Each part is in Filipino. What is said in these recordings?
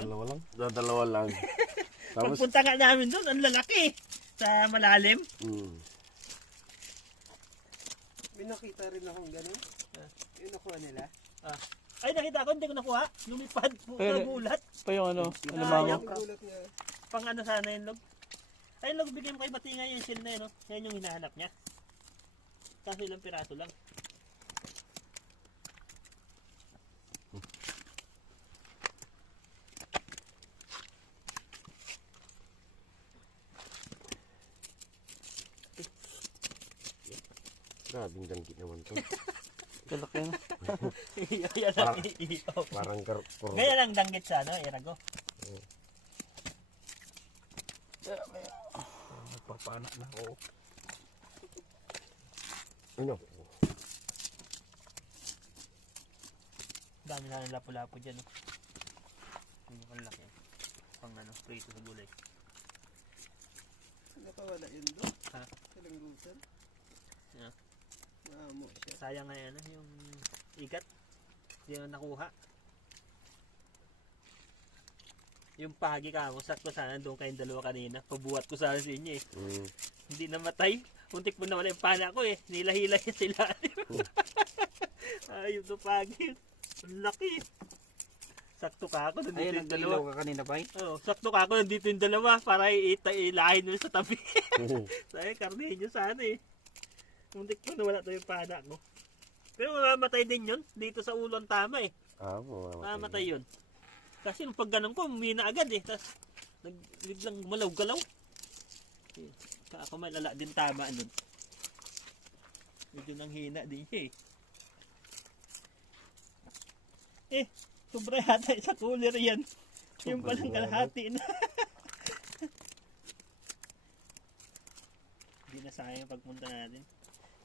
Dalawa lang. Dalawa lang. Tapos, Pagpunta nga namin doon, ang lalaki. Sa malalim. May nakita rin akong gano'n. Yung nakuha nila. Ay, nakita ko, hindi ko nakuha. Lumipad po Pero- sa gulat. Pa yung ano, Sayang. alimango. Yung gulat nga. Pang ano sana yun, Log. Ay, Log, bigyan mo kay Batinga yung shell na yun, no? Yan yung hinahanap niya. Kaso ilang piraso lang. grabing danggit naman to. Kalaki na. Yan ang iihaw. Parang kuro. Ganyan ang danggit sa ano, Irago. Nagpapana na ako. Ano? Dami na ng lapu-lapu dyan, no? Ang laki. Pang ano, prito sa gulay. Nakawala yun doon. Ha? Kalangutan. Yeah. Maamo siya. Sayang nga yan, yung igat. Hindi na nakuha. Yung pagi ka mo, sakto sana doon kayong dalawa kanina. Pabuhat ko sana sa inyo eh. Hindi namatay. Muntik mo na wala yung pana ko eh. Nilahila yung sila. Ayun to pagi. Ang laki. Sakto ka ako, nandito Ayun, yung dalawa. nag-ilaw ka kanina pa Oo, sakto ka ako, nandito yung dalawa para ilahin mo sa tabi. Sabi, karnihin nyo sana eh. Muntik mo na wala to yung pana ko. Pero mamamatay din yun. Dito sa ulo ang tama eh. Mamamatay yun. Kasi nung pag ganun ko, umina agad eh. Tapos, biglang malaw-galaw. Ako may lala din tama nun. Medyo nang hina din siya eh. Sobra yata sa cooler yan. Yung palang kalahati na. Hindi na sayang pagpunta natin.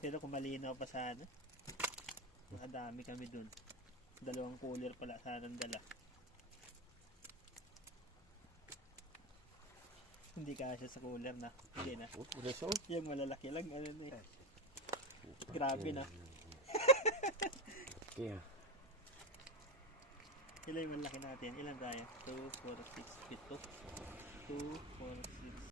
Pero kung malinaw pa sana. Nakadami kami dun. 2 cooler pala sana ang dala. Hindi kasya sa cooler na. Hindi na. Yung malalaki lang. Ano na eh. Grabe na. Yeah. Ilan yung malaki natin? Ilan tayo? 2, 4, 6, 7. 2, 4, 6.